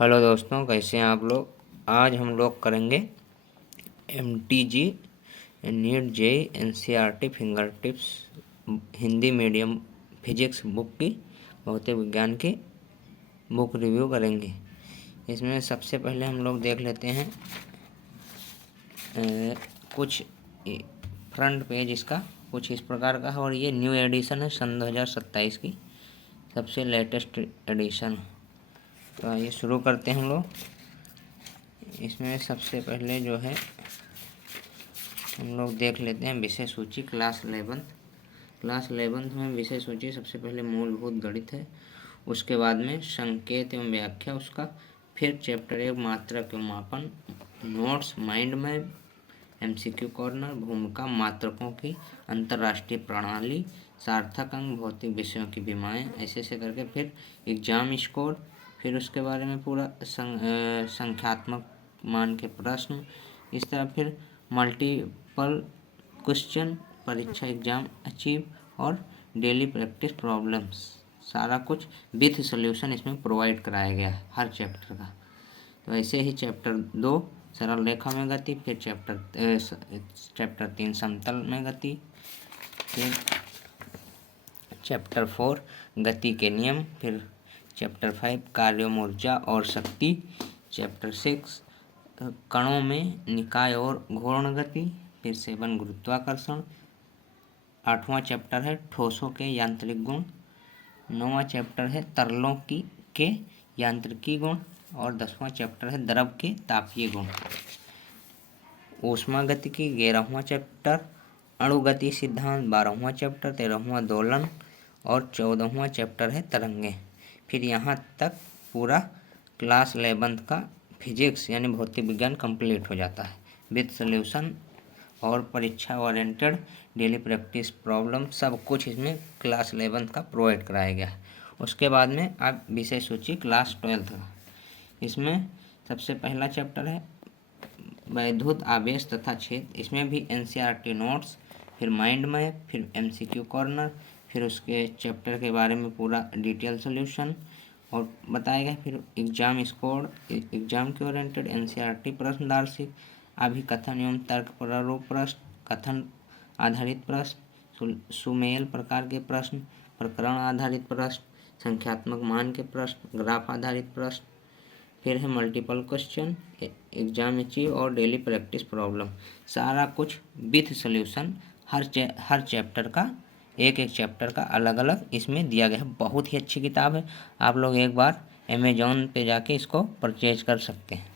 Hello दोस्तों, कैसे हैं आप लोग। आज हम लोग करेंगे MTG NEET JEE NCERT finger tips Hindi medium physics book की भौतिक विज्ञान की बुक रिव्यू करेंगे। इसमें सबसे पहले हम लोग देख लेते हैं कुछ फ्रंट पेज इसका कुछ इस प्रकार का है और ये न्यू एडिशन है सन 2027 की, सबसे लेटेस्ट एडिशन। तो आइए शुरू करते हैं हम लोग। इसमें सबसे पहले जो है हम लोग देख लेते हैं विषय सूची क्लास 11 में विषय सूची सबसे पहले मूलभूत गणित है, उसके बाद में संकेत एवं व्याख्या उसका, फिर चैप्टर 1 मात्रक एवं मापन, notes, mind map, MCQ corner, भूमिका, मात्रकों की अंतर्राष्ट्रीय प्रणाली, सार्थक अंक, भौतिक विषयों की विमाएँ, ऐसे ऐसे करके फिर एग्जाम स्कोर, फिर उसके बारे में पूरा संख्यात्मक मान के प्रश्न, इस तरह फिर मल्टीपल क्वेश्चन, परीक्षा एग्जाम अचीव और डेली प्रैक्टिस प्रॉब्लम्स, सारा कुछ विथ सॉल्यूशन इसमें प्रोवाइड कराया गया है हर चैप्टर का। तो ऐसे ही चैप्टर 2 सरल रेखा में गति, फिर चैप्टर 3 समतल में गति, फिर चैप्टर 4 गति के नियम, फिर चैप्टर 5 कार्यों, ऊर्जा और शक्ति, चैप्टर 6 कणों में निकाय और घूर्ण गति, फिर 7 गुरुत्वाकर्षण, 8वां चैप्टर है ठोसों के यांत्रिक गुण, 9वां चैप्टर है तरलों के यांत्रिकी गुण और 10वां चैप्टर है द्रव के तापीय गुण। ऊष्मागतिकी 11वां चैप्टर, अणुगति सिद्धांत 12वां चैप्टर, 13वां दोलन और 14वां चैप्टर है तरंगें। फिर यहाँ तक पूरा क्लास 11 का फिजिक्स यानी भौतिक विज्ञान कंप्लीट हो जाता है विद सॉल्यूशन और परीक्षा ओरिएंटेड डेली प्रैक्टिस प्रॉब्लम, सब कुछ इसमें क्लास 11 का प्रोवाइड कराया गया है। उसके बाद में अब विषय सूची क्लास 12 का। इसमें सबसे पहला चैप्टर है वैद्युत आवेश तथा छेद, इसमें भी NCERT नोट्स, फिर माइंड मैप, फिर MCQ कॉर्नर, फिर उसके चैप्टर के बारे में पूरा डिटेल सॉल्यूशन और बताया गया, फिर एग्जाम स्कोर, एग्जाम के ओरिएंटेड NCERT प्रश्नदार्शिक, अभिकथन एवं तर्क प्रारूप प्रश्न, कथन आधारित प्रश्न, सुमेल प्रकार के प्रश्न, प्रकरण आधारित प्रश्न, संख्यात्मक मान के प्रश्न, ग्राफ आधारित प्रश्न, फिर है मल्टीपल क्वेश्चन, एग्जाम अचीव और डेली प्रैक्टिस प्रॉब्लम, सारा कुछ विथ सॉल्यूशन हर चैप्टर का एक चैप्टर का अलग अलग इसमें दिया गया है। बहुत ही अच्छी किताब है, आप लोग एक बार अमेजोन पे जाके इसको परचेज कर सकते हैं।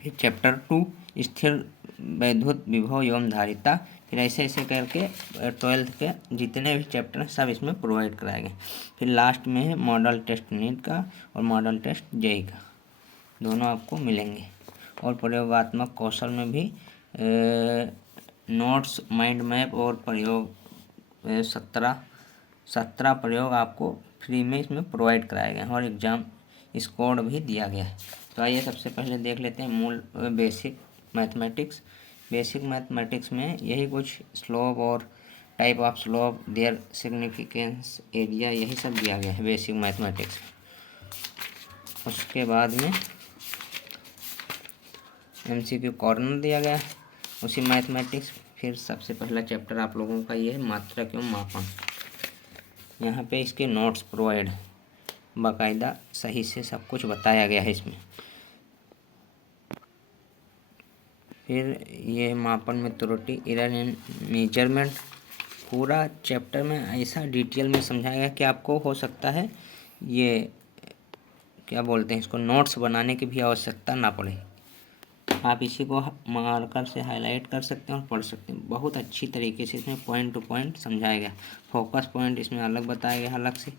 फिर चैप्टर 2 स्थिर वैद्युत विभव एवं धारिता, फिर ऐसे ऐसे करके 12th के जितने भी चैप्टर हैं सब इसमें प्रोवाइड कराए गए। फिर लास्ट में है मॉडल टेस्ट नीट का और मॉडल टेस्ट जेईई का, दोनों आपको मिलेंगे। और प्रयोगात्मक कौशल में भी नोट्स, माइंड मैप और प्रयोग 17 प्रयोग आपको फ्री में इसमें प्रोवाइड कराए गए हैं और एग्ज़ाम स्कोर भी दिया गया है। तो आइए सबसे पहले देख लेते हैं मूल बेसिक मैथमेटिक्स में यही कुछ स्लोप और type of slope, there significance, area, यही सब दिया गया है बेसिक मैथमेटिक्स। उसके बाद में MCQ कॉर्नर दिया गया है उसी मैथमेटिक्स। फिर सबसे पहला चैप्टर आप लोगों का ये है मात्रक एवं मापन, यहाँ पे इसके नोट्स प्रोवाइड बाकायदा सही से सब कुछ बताया गया है इसमें। फिर ये मापन में त्रुटि, एरर इन मेजरमेंट, पूरा चैप्टर में ऐसा डिटेल में समझाया गया कि आपको हो सकता है ये क्या बोलते हैं इसको नोट्स बनाने की भी आवश्यकता ना पड़े, आप इसी को मार्कर से हाईलाइट कर सकते हैं और पढ़ सकते हैं। बहुत अच्छी तरीके से इसमें पॉइंट टू पॉइंट समझाया गया, फोकस पॉइंट इसमें अलग बताया गया अलग से।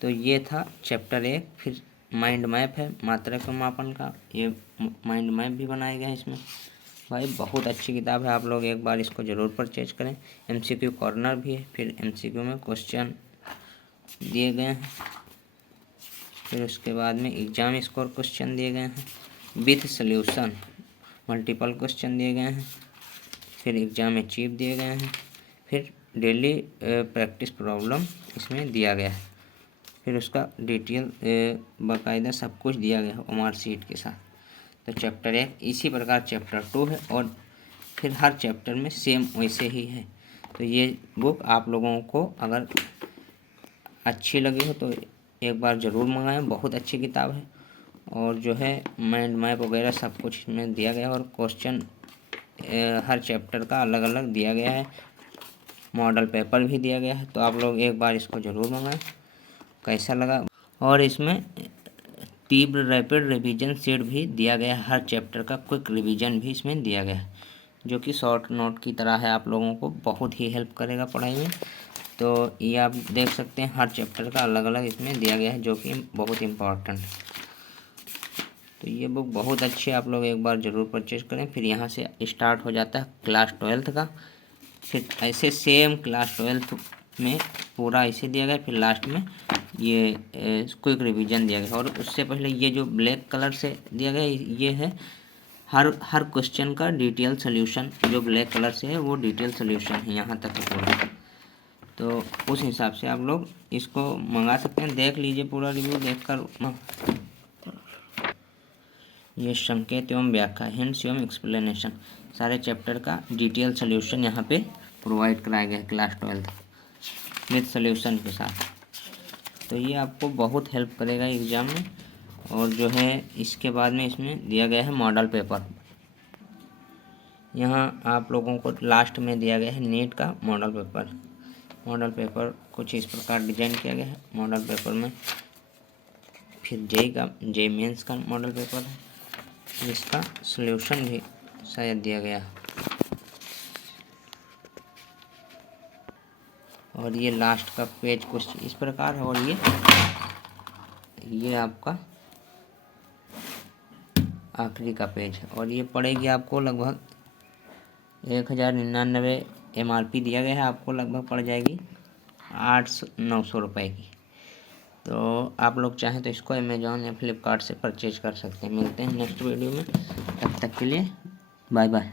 तो ये था चैप्टर 1। फिर माइंड मैप है मात्रक मापन का, ये माइंड मैप भी बनाया गया है इसमें। भाई बहुत अच्छी किताब है, आप लोग एक बार इसको ज़रूर परचेज करें। MCQ कॉर्नर भी है, फिर MCQ में क्वेश्चन दिए गए हैं, फिर उसके बाद में एग्जाम स्कोर क्वेश्चन दिए गए हैं विथ सॉल्यूशन, मल्टीपल क्वेश्चन दिए गए हैं, फिर एग्जाम अचीव दिए गए हैं, फिर डेली प्रैक्टिस प्रॉब्लम इसमें दिया गया है। फिर उसका डिटेल बाकायदा सब कुछ दिया गया है मार्कशीट के साथ। तो चैप्टर 1 इसी प्रकार चैप्टर 2 है और फिर हर चैप्टर में सेम वैसे ही है। तो ये बुक आप लोगों को अगर अच्छी लगी हो तो एक बार ज़रूर मंगाएं, बहुत अच्छी किताब है। और जो है माइंड मैप वगैरह सब कुछ इसमें दिया गया है और क्वेश्चन हर चैप्टर का अलग अलग दिया गया है, मॉडल पेपर भी दिया गया है। तो आप लोग एक बार इसको ज़रूर मंगाएं। कैसा लगा? और इसमें तीव्र रैपिड रिवीजन सेट भी दिया गया है, हर चैप्टर का क्विक रिवीजन भी इसमें दिया गया है, जो कि शॉर्ट नोट की तरह है, आप लोगों को बहुत ही हेल्प करेगा पढ़ाई में। तो ये आप देख सकते हैं हर चैप्टर का अलग अलग इसमें दिया गया है, जो कि बहुत इम्पोर्टेंट है। तो ये बुक बहुत अच्छी है, आप लोग एक बार ज़रूर परचेज करें। फिर यहाँ से स्टार्ट हो जाता है क्लास 12 का। फिर ऐसे सेम क्लास 12 में पूरा ऐसे दिया गया, फिर लास्ट में ये क्विक रिवीजन दिया गया। और उससे पहले ये जो ब्लैक कलर से दिया गया ये है हर क्वेश्चन का डिटेल सोल्यूशन, जो ब्लैक कलर से है वो डिटेल सोल्यूशन है यहाँ तक है पूरा। तो उस हिसाब से आप लोग इसको मंगा सकते हैं। देख लीजिए पूरा रिव्यू देखकर। ये संकेत एवं व्याख्या, हिंट्स एवं एक्सप्लेनेशन, सारे चैप्टर का डिटेल सोल्यूशन यहाँ पे प्रोवाइड कराया गया है क्लास 12 विद सोल्यूशन के साथ। तो ये आपको बहुत हेल्प करेगा एग्ज़ाम में। और जो है इसके बाद में इसमें दिया गया है मॉडल पेपर। यहाँ आप लोगों को लास्ट में दिया गया है नीट का मॉडल पेपर। मॉडल पेपर कुछ इस प्रकार डिजाइन किया गया है मॉडल पेपर में। फिर जेई मेंस का मॉडल पेपर है, जिसका सॉल्यूशन भी शायद दिया गया है। और ये लास्ट का पेज कुछ इस प्रकार है। और ये आपका आखिरी का पेज है। और ये पड़ेगी आपको लगभग 1099 MRP दिया गया है, आपको लगभग पड़ जाएगी 800-900 रुपये की। तो आप लोग चाहें तो इसको अमेज़ॉन या फ्लिपकार्ट से परचेज कर सकते हैं। मिलते हैं नेक्स्ट वीडियो में, तब तक के लिए बाय बाय।